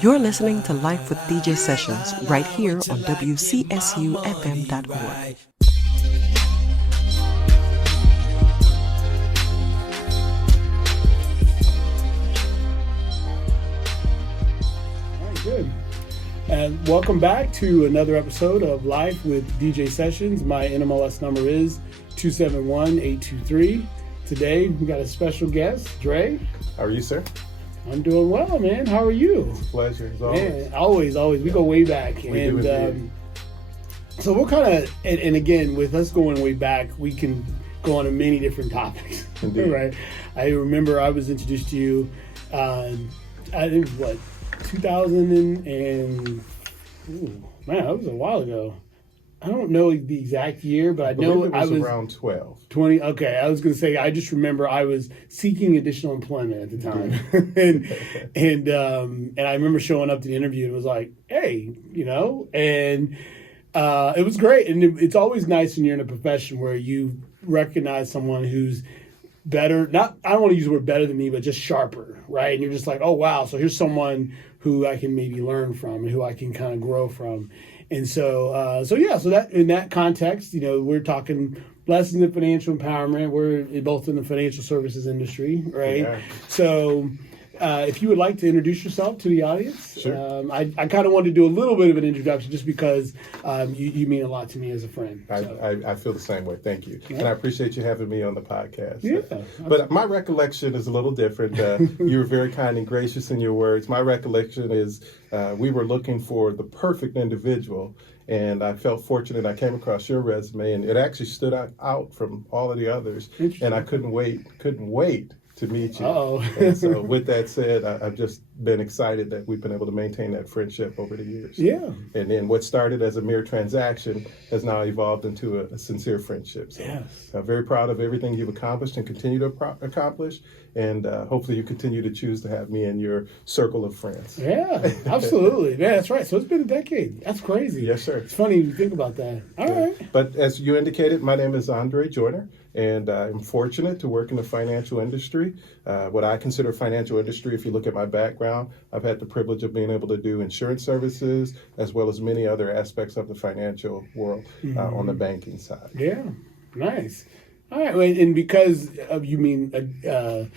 You're listening to Life with DJ Sessions right here on WCSUFM.org. Good. And welcome back to another episode of Life with DJ Sessions. My NMLS number is 271823. Today we got a special guest, Dre. How are you, sir? I'm doing well, man. How are you? It's a pleasure, as always. Man, always. We go way back. So we're kind of, and again, with us going way back, we can go on to many different topics. Indeed. Right? I remember I was introduced to you, I think, 2000 and man, that was a while ago. I don't know the exact year, but I know it was around 12. 20. Okay, I was going to say, I just remember I was seeking additional employment at the time, and I remember showing up to the interview and was like, hey, and it was great. And it's always nice when you're in a profession where you recognize someone who's better. I don't want to use the word better than me, but just sharper, right? And you're just like, oh wow, so here's someone who I can maybe learn from and who I can kind of grow from. And so that in that context, we're talking lessons in financial empowerment. We're both in the financial services industry, right? Yeah. So if you would like to introduce yourself to the audience. Sure. I kind of wanted to do a little bit of an introduction just because you mean a lot to me as a friend. So. I feel the same way. Thank you. Yeah. And I appreciate you having me on the podcast. Yeah. But my recollection is a little different. You were very kind and gracious in your words. My recollection is we were looking for the perfect individual. And I felt fortunate. I came across your resume, and it actually stood out from all of the others. And I couldn't wait to meet you. Uh-oh. And so with that said, I've just been excited that we've been able to maintain that friendship over the years. Yeah. And then what started as a mere transaction has now evolved into a sincere friendship. So Yes. I'm very proud of everything you've accomplished and continue to accomplish. And hopefully you continue to choose to have me in your circle of friends. Yeah, absolutely. Yeah, that's right. So it's been a decade. That's crazy. Yes, sir. It's funny to think about that. All right. But as you indicated, my name is Andre Joyner, and I'm fortunate to work in the financial industry. What I consider financial industry, if you look at my background, I've had the privilege of being able to do insurance services as well as many other aspects of the financial world on the banking side. Yeah, nice. All right, and because of because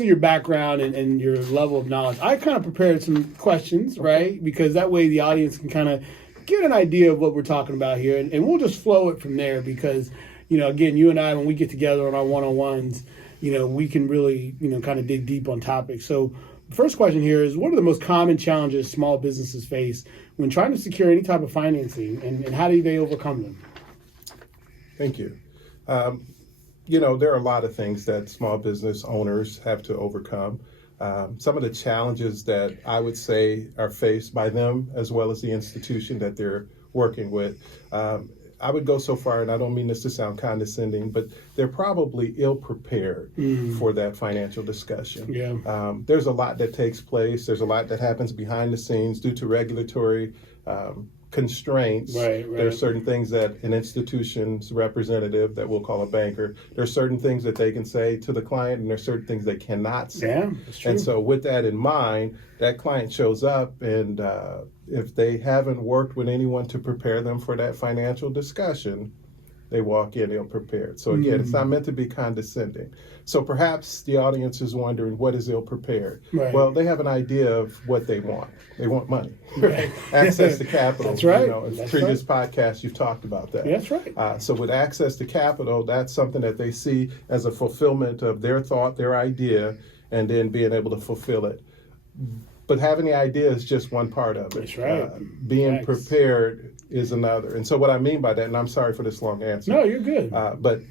of your background and your level of knowledge, I kind of prepared some questions, right? Because that way the audience can kind of get an idea of what we're talking about here, and we'll just flow it from there. Because again, you and I, when we get together on our one-on-ones, we can really kind of dig deep on topics. So the first question here is, what are the most common challenges small businesses face when trying to secure any type of financing, and how do they overcome them? Thank you. There are a lot of things that small business owners have to overcome. Some of the challenges that I would say are faced by them as well as the institution that they're working with. I would go so far, and I don't mean this to sound condescending, but they're probably ill-prepared for that financial discussion. Yeah. There's a lot that takes place. There's a lot that happens behind the scenes due to regulatory constraints. Right. There are certain things that an institution's representative, that we'll call a banker, there are certain things that they can say to the client, and there are certain things they cannot say. Yeah, that's true. And so with that in mind, that client shows up, and if they haven't worked with anyone to prepare them for that financial discussion, they walk in ill-prepared. So again, it's not meant to be condescending. So perhaps the audience is wondering, what is ill-prepared? Right. Well, they have an idea of what they want. They want money, right? Access to capital. That's right. In That's previous right. podcasts, you've talked about that. That's right. So with access to capital, that's something that they see as a fulfillment of their thought, their idea, and then being able to fulfill it. But having the idea is just one part of it. That's right. Being prepared is another. And so what I mean by that, and I'm sorry for this long answer. No, you're good. But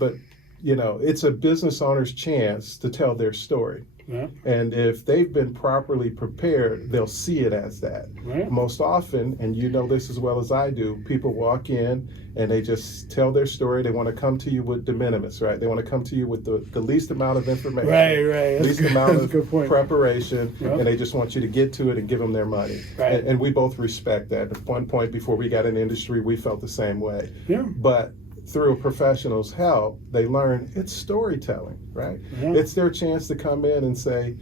it's a business owner's chance to tell their story. Yeah. And if they've been properly prepared, they'll see it as that. Right. Most often, and you know this as well as I do, people walk in and they just tell their story. They want to come to you with de minimis, right? They want to come to you with the least amount of information. Right. Least amount of good point. preparation, Yep. and they just want you to get to it and give them their money. Right. And we both respect that. At one point before we got in the industry, we felt the same way. Yeah. But through a professional's help, they learn it's storytelling, right? Yeah. It's their chance to come in and say,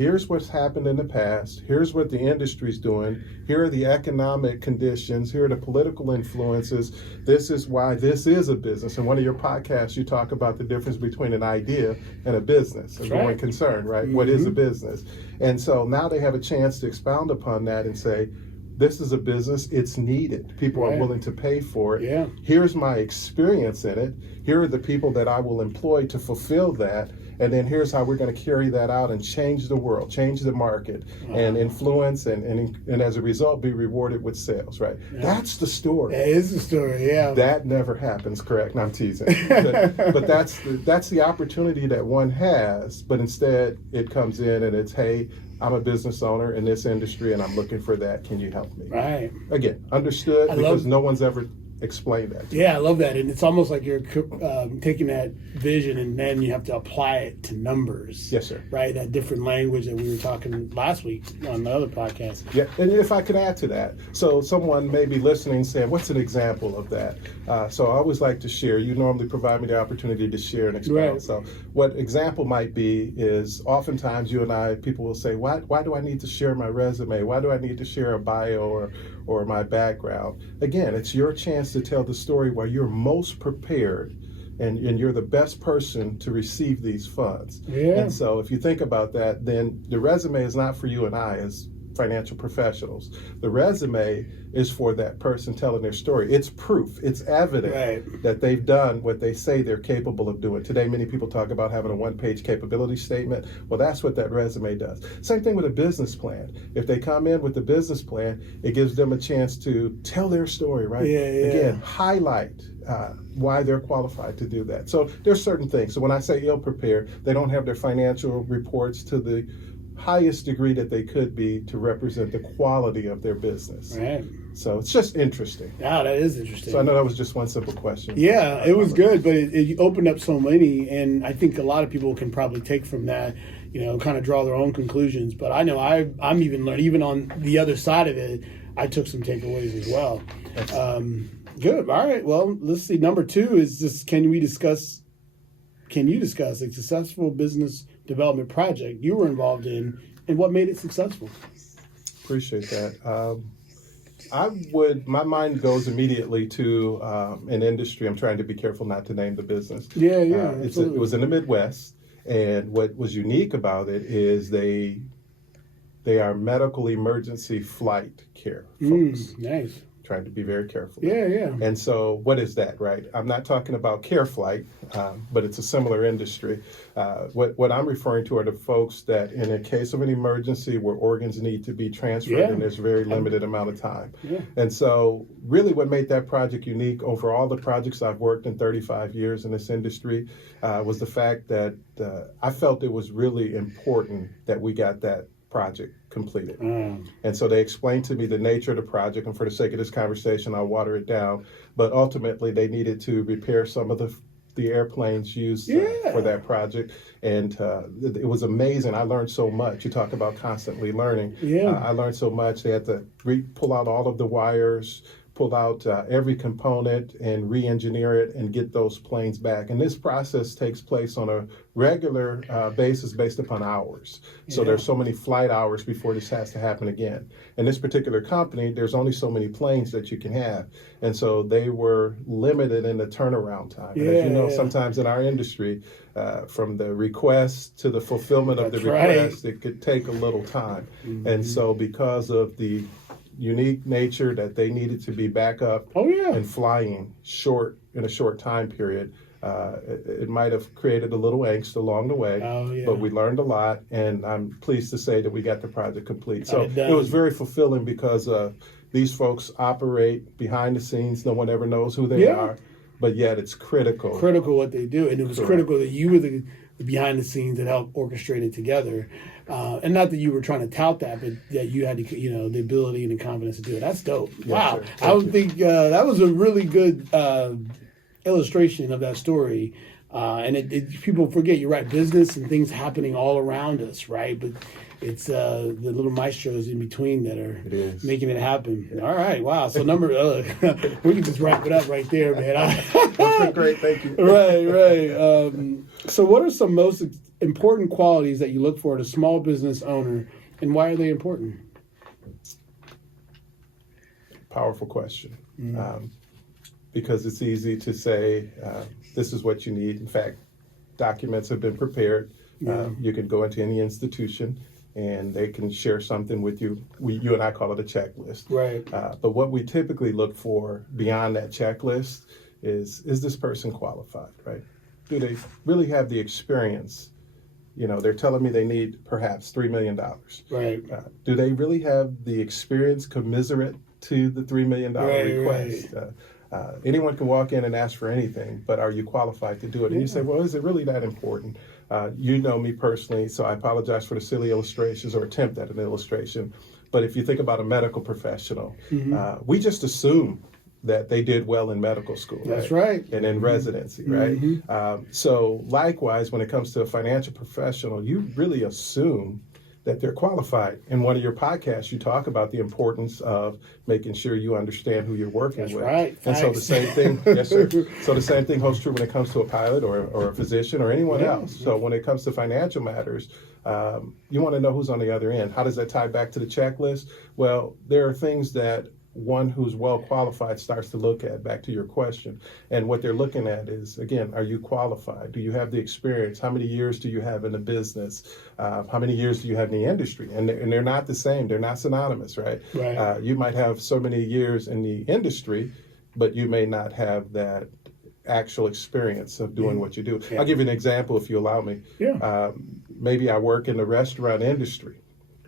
here's what's happened in the past, here's what the industry's doing, here are the economic conditions, here are the political influences, this is why this is a business. In one of your podcasts, you talk about the difference between an idea and a business, a going concern, right? What is a business? And so now they have a chance to expound upon that and say, this is a business, it's needed. People are willing to pay for it. Yeah. Here's my experience in it. Here are the people that I will employ to fulfill that. And then here's how we're going to carry that out and change the world, change the market, and influence, and as a result, be rewarded with sales, right? Yeah. That's the story. That is the story, yeah. That never happens, correct? No, I'm teasing. but that's the opportunity that one has, but instead it comes in and it's, hey, I'm a business owner in this industry and I'm looking for that. Can you help me? Right. Again, understood, because no one's ever explained that. Yeah, I love that. And it's almost like you're taking that vision and then you have to apply it to numbers. Yes, sir. Right? That different language that we were talking last week on the other podcast. Yeah, and if I could add to that. So someone may be listening saying, what's an example of that? So I always like to share. You normally provide me the opportunity to share and expound. Right. So what example might be is oftentimes you and I, people will say, why do I need to share my resume? Why do I need to share a bio or my background? Again, it's your chance to tell the story where you're most prepared and you're the best person to receive these funds. Yeah. And so if you think about that, then the resume is not for you and I as financial professionals. The resume is for that person telling their story. It's proof, it's evident that they've done what they say they're capable of doing. Today, many people talk about having a one-page capability statement. Well, that's what that resume does. Same thing with a business plan. If they come in with the business plan, it gives them a chance to tell their story, right? Again, highlight why they're qualified to do that. So there's certain things. So when I say ill-prepared, they don't have their financial reports to the highest degree that they could be to represent the quality of their business. Right. So it's just interesting. Yeah, that is interesting. So I know that was just one simple question. Yeah, it was good, but it opened up so many, and I think a lot of people can probably take from that, kind of draw their own conclusions. But I know I'm even learning, even on the other side of it, I took some takeaways as well. Good. All right. Well, let's see. Number 2 is just, can you discuss a successful business development project you were involved in and what made it successful? Appreciate that. My mind goes immediately to an industry. I'm trying to be careful not to name the business. Yeah, it was in the Midwest, and what was unique about it is they are medical emergency flight care folks. Nice. Trying to be very careful. Yeah. And so what is that, right? I'm not talking about care flight, but it's a similar industry. What I'm referring to are the folks that in a case of an emergency where organs need to be transferred and there's a very limited amount of time. Yeah. And so really what made that project unique over all the projects I've worked in 35 years in this industry was the fact that I felt it was really important that we got that project completed. And so they explained to me the nature of the project, and for the sake of this conversation, I'll water it down. But ultimately, they needed to repair some of the airplanes used for that project. And it was amazing. I learned so much. You talk about constantly learning. I learned so much. They had to pull out all of the wires, pull out every component and re-engineer it and get those planes back. And this process takes place on a regular basis based upon hours. So there's so many flight hours before this has to happen again. In this particular company, there's only so many planes that you can have. And so they were limited in the turnaround time. And as you know, sometimes in our industry, from the request to the fulfillment of the request, it could take a little time. And so because of the unique nature that they needed to be back up and flying in a short time period, it might have created a little angst along the way, but we learned a lot, and I'm pleased to say that we got the project complete. So it was very fulfilling because these folks operate behind the scenes. No one ever knows who they are, but yet it's critical. Critical what they do, and it was critical that you were the behind the scenes that helped orchestrate it together. And not that you were trying to tout that, but that you had the ability and the confidence to do it. That's dope. Wow. I would think that was a really good illustration of that story. And people forget, you're right, business and things happening all around us, right? But it's the little maestros in between that are making it happen. All right, wow. So we can just wrap it up right there, man. That's been great, thank you. Right. So what are some most important qualities that you look for in a small business owner, and why are they important? Powerful question. Because it's easy to say, this is what you need. In fact, documents have been prepared. You can go into any institution and they can share something with you. You and I call it a checklist. Right. But what we typically look for beyond that checklist is this person qualified, right? Do they really have the experience? You know, they're telling me they need perhaps $3 million. Right. Do they really have the experience commensurate to the $3 million request? Right. Anyone can walk in and ask for anything, but are you qualified to do it? And you say, well, is it really that important? You know me personally, so I apologize for the silly illustrations or attempt at an illustration. But if you think about a medical professional, we just assume that they did well in medical school. That's right. And in residency, right? So likewise, when it comes to a financial professional, you really assume that they're qualified. In one of your podcasts, you talk about the importance of making sure you understand who you're working with. Right. And so the same thing, yes, sir. So the same thing holds true when it comes to a pilot or a physician or anyone else. So when it comes to financial matters, you want to know who's on the other end. How does that tie back to the checklist? Well, there are things that one who's well qualified starts to look at, back to your question. And what they're looking at is, again, are you qualified? Do you have the experience? How many years do you have in the business? How many years do you have in the industry? And they're not the same. They're not synonymous, right? Right. You might have so many years in the industry, but you may not have that actual experience of doing what you do. I'll give you an example, if you allow me. Yeah. Maybe I work in the restaurant industry.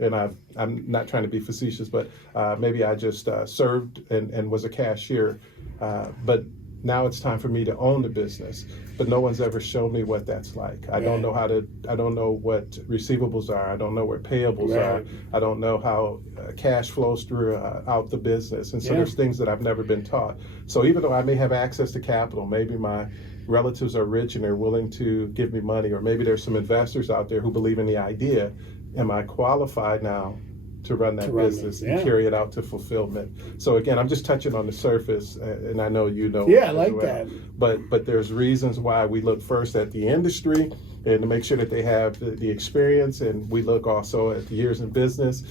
And I'm not trying to be facetious, but maybe I just served and was a cashier. But now it's time for me to own the business. But no one's ever shown me what that's like. I don't know I don't know what receivables are. I don't know where payables are. I don't know how cash flows throughout the business. And so there's things that I've never been taught. So even though I may have access to capital, maybe my relatives are rich and they're willing to give me money, or maybe there's some investors out there who believe in the idea. Am I qualified now to run that business and carry it out to fulfillment? So again, I'm just touching on the surface, and I know you know. Yeah, I like that. But there's reasons why we look first at the industry and to make sure that they have the experience, and we look also at the years in business.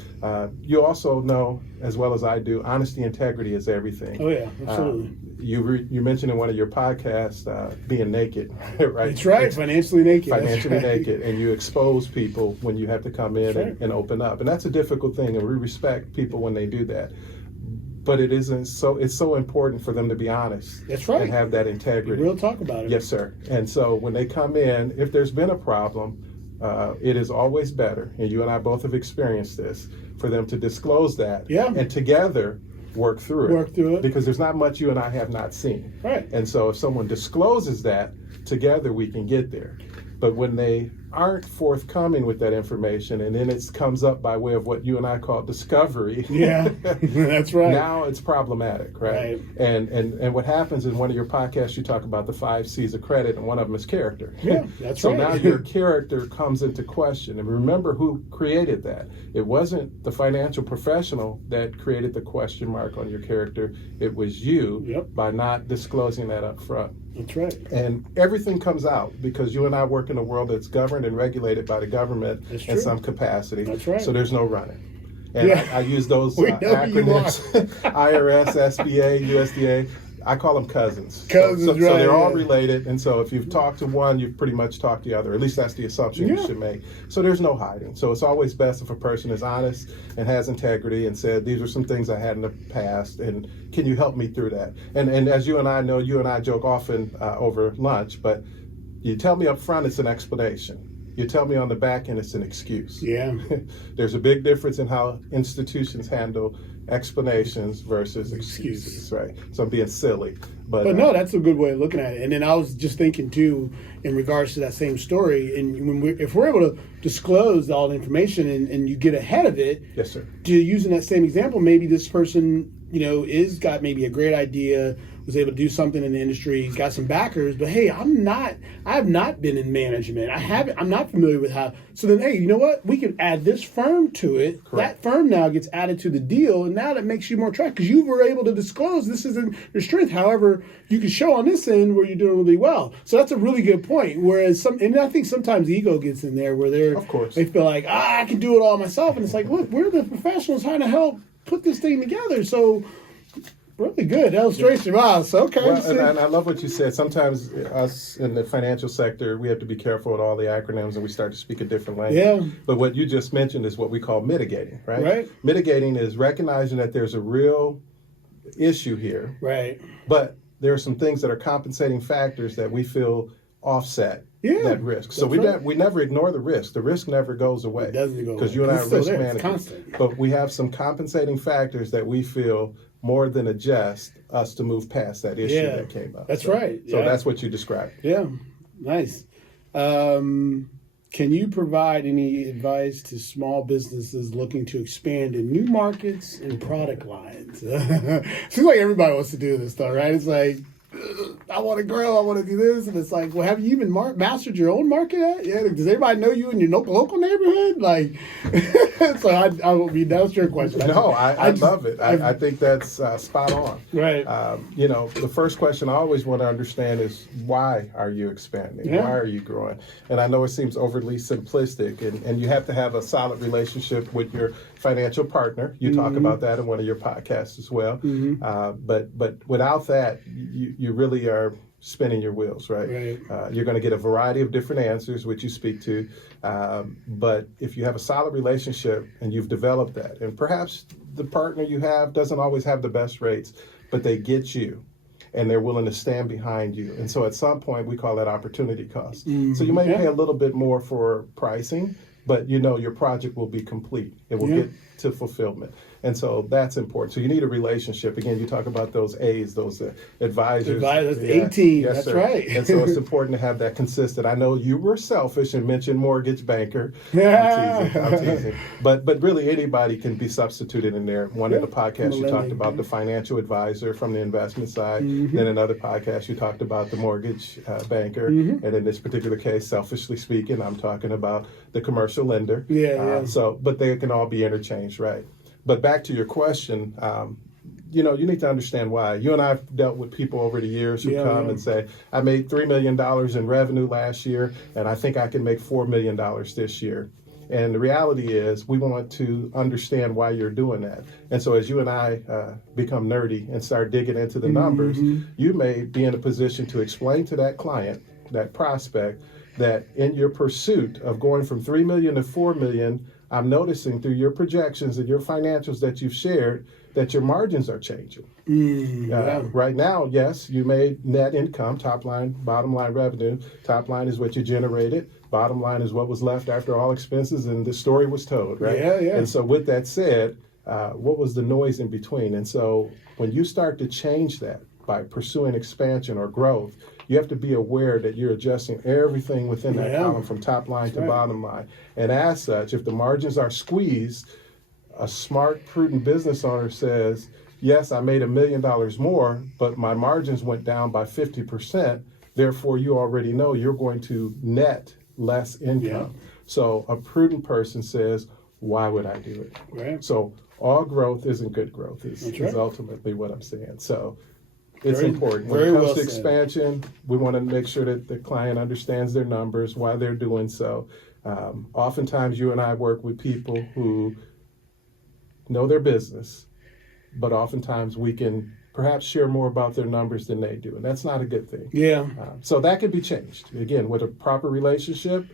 You also know, as well as I do, honesty, integrity is everything. Oh yeah, absolutely. You mentioned in one of your podcasts being naked, right? That's right, financially naked. Financially naked, and you expose people when you have to come in and open up, and that's a difficult thing, and we respect people when they do that. But it isn't so. It's so important for them to be honest. That's right. And have that integrity. We'll talk about it. Yes, sir. And so when they come in, if there's been a problem, it is always better, and you and I both have experienced this, for them to disclose that. Yeah. And together work through it. Work through it. Because there's not much you and I have not seen. Right. And so if someone discloses that, together we can get there. But when they aren't forthcoming with that information, and then it comes up by way of what you and I call discovery. Yeah, that's right. Now it's problematic, right? And what happens in one of your podcasts, you talk about the 5 C's of credit, and one of them is character. Yeah, that's so right. So now your character comes into question. And remember who created that. It wasn't the financial professional that created the question mark on your character. It was you by not disclosing that up front. That's right. And everything comes out because you and I work in a world that's governed and regulated by the government in some capacity. That's right. So there's no running. And I use those acronyms, IRS, SBA, USDA. I call them cousins. So they're all related. And so if you've talked to one, you've pretty much talked to the other. At least that's the assumption you should make. So there's no hiding. So it's always best if a person is honest and has integrity and said, these are some things I had in the past, and can you help me through that? And as you and I know, you and I joke often over lunch, but you tell me up front, it's an explanation. You tell me on the back end, it's an excuse. Yeah. There's a big difference in how institutions handle explanations versus excuses, right? So I'm being silly. But no, that's a good way of looking at it. And then I was just thinking, too, in regards to that same story, and if we're able to disclose all the information and you get ahead of it, yes, sir. Using that same example, maybe this person, is got maybe a great idea, was able to do something in the industry, got some backers, but hey, I have not been in management. I'm not familiar with how. So then, hey, you know what? We can add this firm to it. Correct. That firm now gets added to the deal, and now that makes you more attractive because you were able to disclose this isn't your strength. However, you can show on this end where you're doing really well. So that's a really good point. Whereas and I think sometimes ego gets in there where Of course. they feel like, I can do it all myself. And it's like, look, we're the professionals trying to help put this thing together. So really good illustration. Wow. So, okay. Well, and I love what you said. Sometimes us in the financial sector, we have to be careful with all the acronyms and we start to speak a different language. Yeah. But what you just mentioned is what we call mitigating, right? Right. Mitigating is recognizing that there's a real issue here, Right. but there are some things that are compensating factors that we feel offset Yeah, that risk. So that's right. we never ignore the risk. The risk never goes away. It doesn't go because away. you and I It's are still risk there. It's managers. constant. But we have some compensating factors that we feel more than adjust us to move past that issue Yeah, that came up. that's So- right. So Yeah. that's what you described. Yeah. Nice. Can you provide any advice to small businesses looking to expand in new markets and product lines? Seems like everybody wants to do this, though, right? It's like, I want to grow, I want to do this, and it's like, well, have you even mastered your own market yet? Yeah, does everybody know you in your local neighborhood? Like, so I mean, that's your question. No, I just- love it. I think that's spot on. Right. The first question I always want to understand is why are you expanding? Yeah. Why are you growing? And I know it seems overly simplistic, and you have to have a solid relationship with your financial partner. You talk about that in one of your podcasts as well. But without that, you really are spinning your wheels, right? You're going to get a variety of different answers, which you speak to. But if you have a solid relationship and you've developed that, and perhaps the partner you have doesn't always have the best rates, but they get you and they're willing to stand behind you. And so at some point, we call that opportunity cost. So you may pay a little bit more for pricing, but you know your project will be complete. It will get to fulfillment. And so that's important. So you need a relationship. Again, you talk about those A's, those advisors. Advisors, 18, Yes, that's sir. right. And so it's important to have that consistent. I know you were selfish and mentioned mortgage banker. Yeah. I'm teasing. But really anybody can be substituted in there. One of the podcasts you talked Lending, about the financial advisor from the investment side. Then another podcast you talked about the mortgage banker. And in this particular case, selfishly speaking, I'm talking about the commercial lender. Yeah. So, but they can all be interchanged, right? But back to your question, you need to understand why. You and I have dealt with people over the years who come and say, I made $3 million in revenue last year, and I think I can make $4 million this year. And the reality is we want to understand why you're doing that. And so as you and I become nerdy and start digging into the numbers, you may be in a position to explain to that client, that prospect, that in your pursuit of going from 3 million to 4 million, I'm noticing through your projections and your financials that you've shared that your margins are changing. Right now, yes, you made net income, top line, bottom line revenue. Top line is what you generated. Bottom line is what was left after all expenses, and the story was told, right? Yeah. And so with that said, what was the noise in between? And so when you start to change that by pursuing expansion or growth, you have to be aware that you're adjusting everything within that column from top line to bottom line. And as such, if the margins are squeezed, a smart, prudent business owner says, yes, I made $1 million more, but my margins went down by 50%. Therefore, you already know you're going to net less income. So a prudent person says, why would I do it? Right. So all growth isn't good growth is ultimately what I'm saying. So it's important. When it very comes well to said. expansion, we want to make sure that the client understands their numbers, why they're doing so. Oftentimes, you and I work with people who know their business, but oftentimes we can perhaps share more about their numbers than they do, and that's not a good thing. Yeah. So that can be changed. Again, with a proper relationship,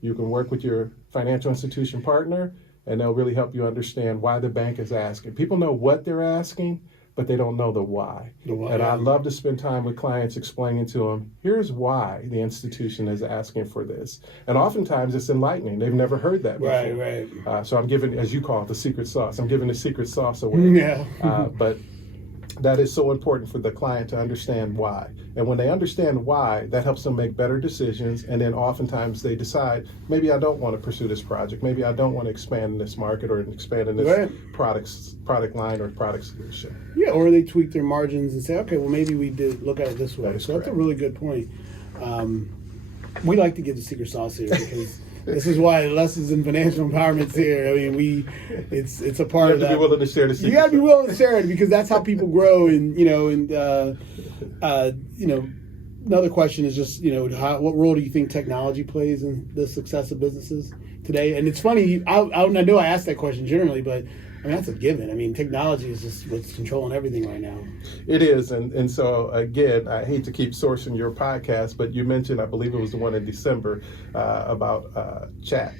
you can work with your financial institution partner, and they'll really help you understand why the bank is asking. People know what they're asking, but they don't know the why. And I love to spend time with clients explaining to them, here's why the institution is asking for this. And oftentimes it's enlightening. They've never heard that before. Right. So I'm giving, as you call it, the secret sauce. I'm giving the secret sauce away. But that is so important for the client to understand why. And when they understand why, that helps them make better decisions. And then oftentimes they decide, maybe I don't want to pursue this project. Maybe I don't want to expand in this market or expand in this product line or product solution. Yeah, or they tweak their margins and say, okay, well, maybe we did look at it this way. That is So that's a correct. really good point. We like to give the secret sauce here because This is why Lessons in Financial Empowerment's here. I mean, it's a part You of have that. to be willing to share the secret. You got to be willing to share it because that's how people grow. And another question is just what role do you think technology plays in the success of businesses today? And it's funny, I know I asked that question generally, but I mean that's a given. I mean technology is just what's controlling everything right now. It is, and so again, I hate to keep sourcing your podcast, but you mentioned, I believe it was the one in December, about chat.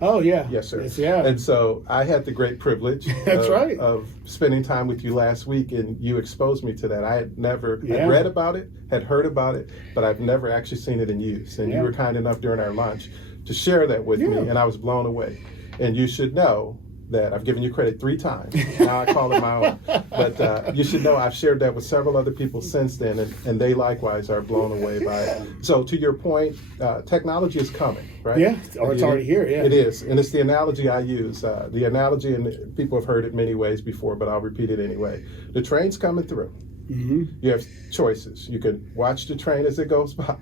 Oh yeah, Yes, sir. Yes, yeah. And so I had the great privilege That's right. of spending time with you last week, and you exposed me to that. I had never Yeah. had read about it, had heard about it, but I've never actually seen it in use. And Yeah. you were kind enough during our lunch to share that with me, Yeah. and I was blown away. And you should know that I've given you credit 3 times. Now I call it my own. But you should know I've shared that with several other people since then, and they likewise are blown away by it. So to your point, technology is coming, right? Yeah, or it's already here, yeah. It is, and it's the analogy I use. The analogy, and people have heard it many ways before, but I'll repeat it anyway. The train's coming through. Mm-hmm. You have choices. You can watch the train as it goes by.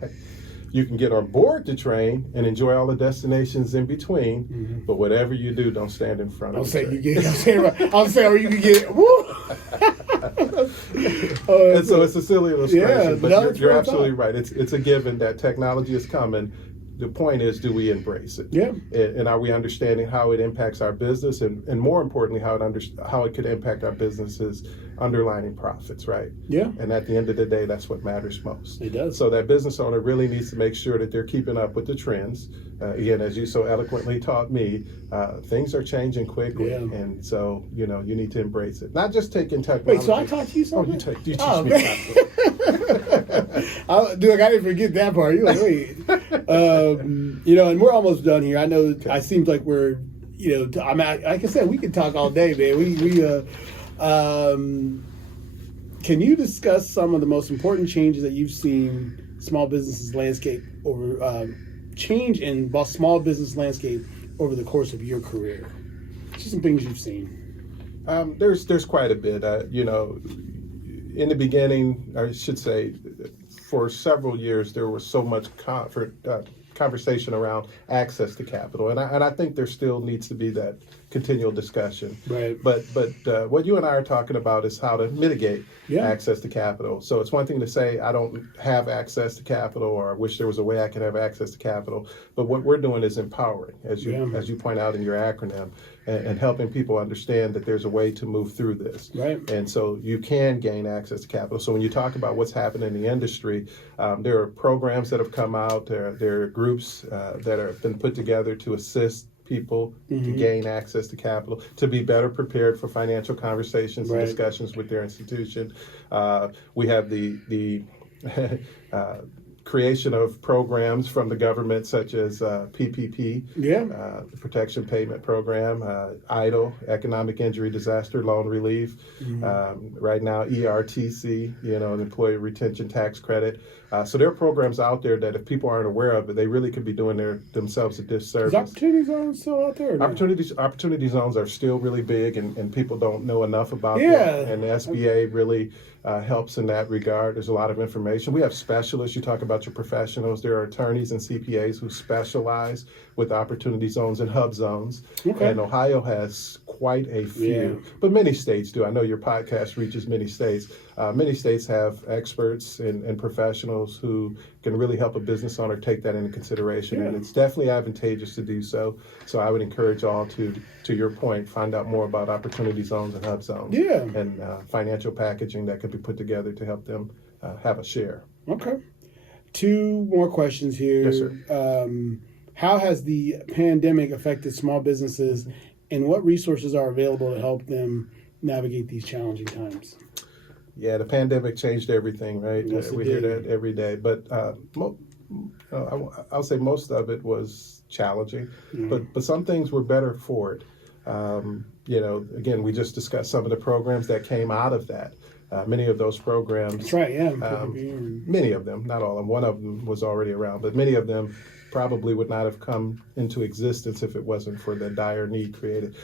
You can get on board the train and enjoy all the destinations in between. Mm-hmm. But whatever you do, don't stand in front I'll of the say train. you get. I'll say, or you can get. Woo! And so it's a silly illustration, Yeah, but no, it's you're real absolutely talk. right. It's a given that technology is coming. The point is, do we embrace it? Yeah. And are we understanding how it impacts our business, and more importantly, how it could impact our business's underlying profits, right? Yeah. And at the end of the day, that's what matters most. It does. So that business owner really needs to make sure that they're keeping up with the trends. Again, as you so eloquently taught me, things are changing quickly, Yeah. and so you need to embrace it. Not just taking technology. Wait, so I taught you something? Oh, you teach Oh, me man. something. Dude, I didn't forget that part. You like, wait, and we're almost done here. I know it seems like we're, like I said, we could talk all day, man. Can you discuss some of the most important changes that you've seen small businesses landscape over change in small business landscape over the course of your career? Just some things you've seen. There's quite a bit. In the beginning, I should say, for several years, there was so much conversation around access to capital, and I think there still needs to be that continual discussion. Right. But what you and I are talking about is how to mitigate Yeah. access to capital. So it's one thing to say I don't have access to capital, or I wish there was a way I could have access to capital. But what we're doing is empowering, as you point out in your acronym, and helping people understand that there's a way to move through this. Right. And so you can gain access to capital. So when you talk about what's happening in the industry, there are programs that have come out. There are groups that have been put together to assist people to gain access to capital, to be better prepared for financial conversations and discussions with their institution. We have the creation of programs from the government such as PPP, the Protection Payment Program, EIDL, Economic Injury Disaster Loan Relief, right now ERTC, an Employee Retention Tax Credit. So there are programs out there that if people aren't aware of it, they really could be doing themselves a disservice. Is opportunity zones still out there? Or no? Opportunity zones are still really big, and people don't know enough about them. Yeah. And the SBA really helps in that regard. There's a lot of information. We have specialists. You talk about your professionals. There are attorneys and CPAs who specialize with opportunity zones and hub zones. Okay. And Ohio has quite a few, but many states do. I know your podcast reaches many states. Many states have experts and professionals who can really help a business owner take that into consideration, and it's definitely advantageous to do so. So I would encourage all to your point, find out more about opportunity zones and hub zones, and financial packaging that could be put together to help them have a share. Okay. 2 more questions here. Yes, sir. How has the pandemic affected small businesses, and what resources are available to help them navigate these challenging times? Yeah, the pandemic changed everything, right? Yes, it We hear did. that every day. But I'll say most of it was challenging, but some things were better for it. Again, we just discussed some of the programs that came out of that. Many of those programs, That's right, yeah. many of them, not all of them, one of them was already around, but many of them probably would not have come into existence if it wasn't for the dire need created.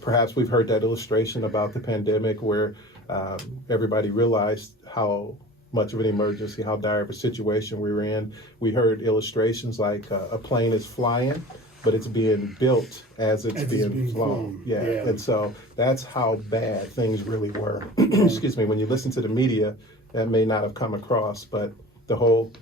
Perhaps we've heard that illustration about the pandemic where everybody realized how much of an emergency, how dire of a situation we were in. We heard illustrations like a plane is flying, but it's being built as it's As it's being being flown. flown. Yeah. Yeah. And so that's how bad things really were. Excuse me. When you listen to the media, that may not have come across, but the whole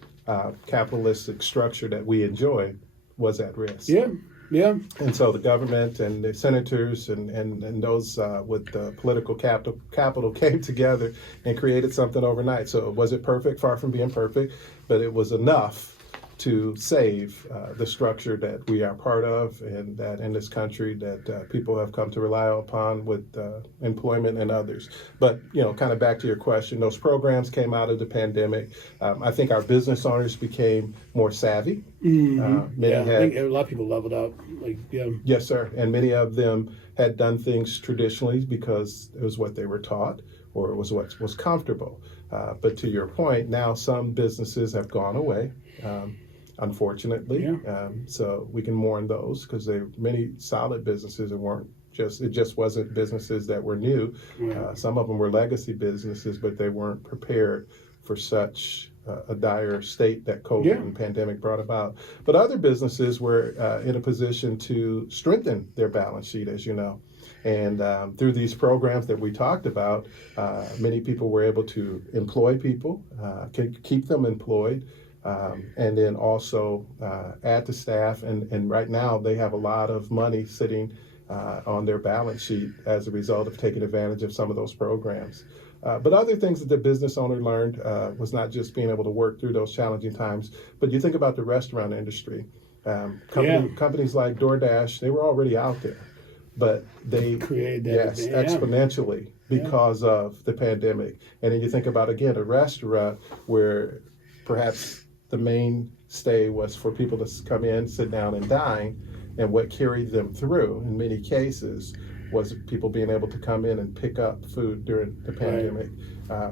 capitalistic structure that we enjoy was at risk. Yeah. Yeah. And so the government and the senators and those with the political capital came together and created something overnight. So was it perfect? Far from being perfect, but it was enough to save the structure that we are part of and that in this country that people have come to rely upon with employment and others. But, kind of back to your question, those programs came out of the pandemic. I think our business owners became more savvy. Many Yeah. I had, think a lot of people leveled up. yes, sir. And many of them had done things traditionally because it was what they were taught or it was what was comfortable. But to your point, now some businesses have gone away. Unfortunately. Yeah. So we can mourn those because there are many solid businesses that it just wasn't businesses that were new. Yeah. Some of them were legacy businesses, but they weren't prepared for such a dire state that COVID and pandemic brought about. But other businesses were in a position to strengthen their balance sheet, as you know. And through these programs that we talked about, many people were able to employ people, keep them employed, and then also add to staff. And right now they have a lot of money sitting on their balance sheet as a result of taking advantage of some of those programs. But other things that the business owner learned was not just being able to work through those challenging times, but you think about the restaurant industry. Companies like DoorDash, they were already out there, but they created that exponentially because of the pandemic. And then you think about, again, a restaurant where perhaps the mainstay was for people to come in, sit down, and dine. And what carried them through, in many cases, was people being able to come in and pick up food during the pandemic,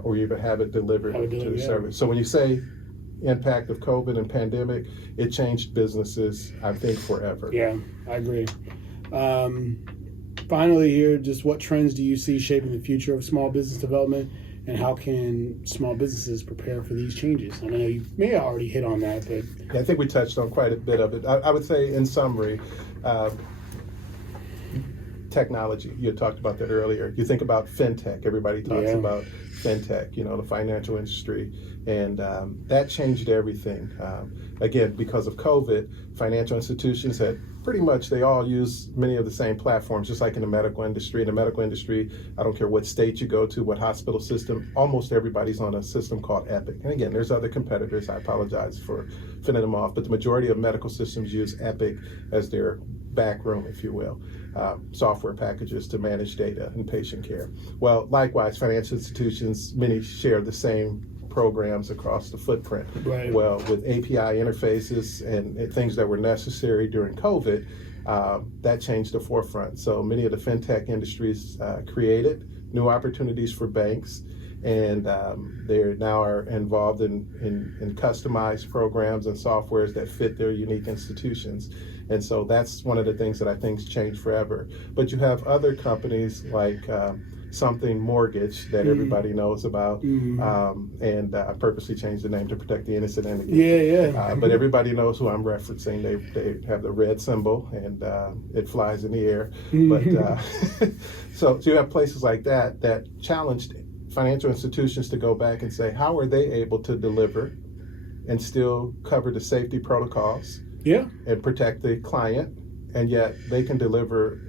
or even have it delivered to the service. So when you say impact of COVID and pandemic, it changed businesses, I think, forever. Yeah, I agree. Finally here, just what trends do you see shaping the future of small business development? And how can small businesses prepare for these changes? I know you may have already hit on that, but I think we touched on quite a bit of it. I would say, in summary, technology. You had talked about that earlier. You think about fintech. Everybody talks about fintech, the financial industry, and that changed everything. Again, because of COVID, financial institutions had pretty much, they all use many of the same platforms, just like in the medical industry. In the medical industry, I don't care what state you go to, what hospital system, almost everybody's on a system called Epic. And again, there's other competitors. I apologize for finishing them off, but the majority of medical systems use Epic as their back room, if you will, software packages to manage data and patient care. Well, likewise, financial institutions, many share the same programs across the footprint. Right. Well, with API interfaces and things that were necessary during COVID, that changed the forefront. So many of the fintech industries created new opportunities for banks, and they now are involved in customized programs and softwares that fit their unique institutions. And so that's one of the things that I think has changed forever. But you have other companies like Something Mortgage that everybody knows about, and I purposely changed the name to protect the innocent and the guilty. But everybody knows who I'm referencing. They have the red symbol, and it flies in the air. But so you have places like that challenged financial institutions to go back and say, how are they able to deliver and still cover the safety protocols and protect the client, and yet they can deliver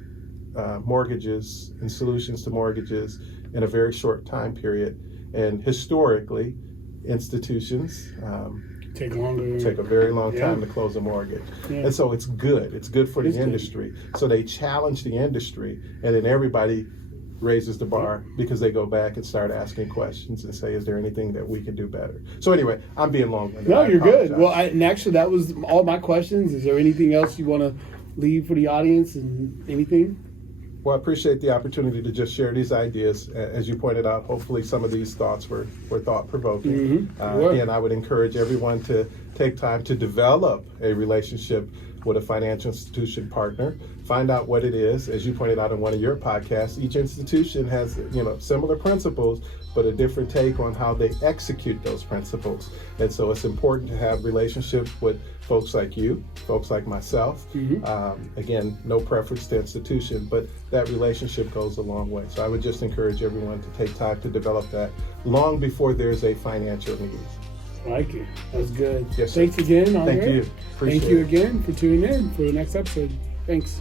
mortgages and solutions to mortgages in a very short time period. And historically, institutions take a very long time to close a mortgage. And so it's good. It's good for the industry. So they challenge the industry, and then everybody raises the bar because they go back and start asking questions and say, is there anything that we can do better? So anyway, I'm being long-winded. No, you're good. Well, and actually, that was all my questions. Is there anything else you want to leave for the audience and anything? Well, I appreciate the opportunity to just share these ideas. As you pointed out, hopefully some of these thoughts were thought-provoking. Again, I would encourage everyone to take time to develop a relationship with a financial institution partner. Find out what it is. As you pointed out in one of your podcasts, each institution has, similar principles, but a different take on how they execute those principles. And so it's important to have relationships with folks like you, folks like myself. Again, no preference to institution, but that relationship goes a long way. So I would just encourage everyone to take time to develop that long before there's a financial need. I like it. That's good. Yes, sir. Thanks again, Andre. Thank you. Appreciate Thank you it. again for tuning in for the next episode. Thanks.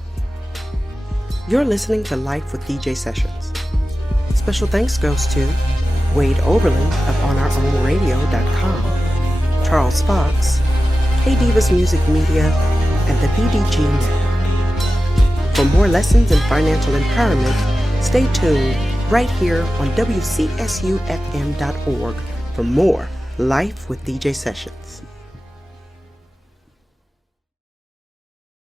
You're listening to Life with DJ Sessions. Special thanks goes to Wade Oberlin of OnOurOwnRadio.com, Charles Fox, K-Divas Music Media, and the BDG Network. For more lessons in financial empowerment, stay tuned right here on WCSUFM.org for more Life with DJ Sessions.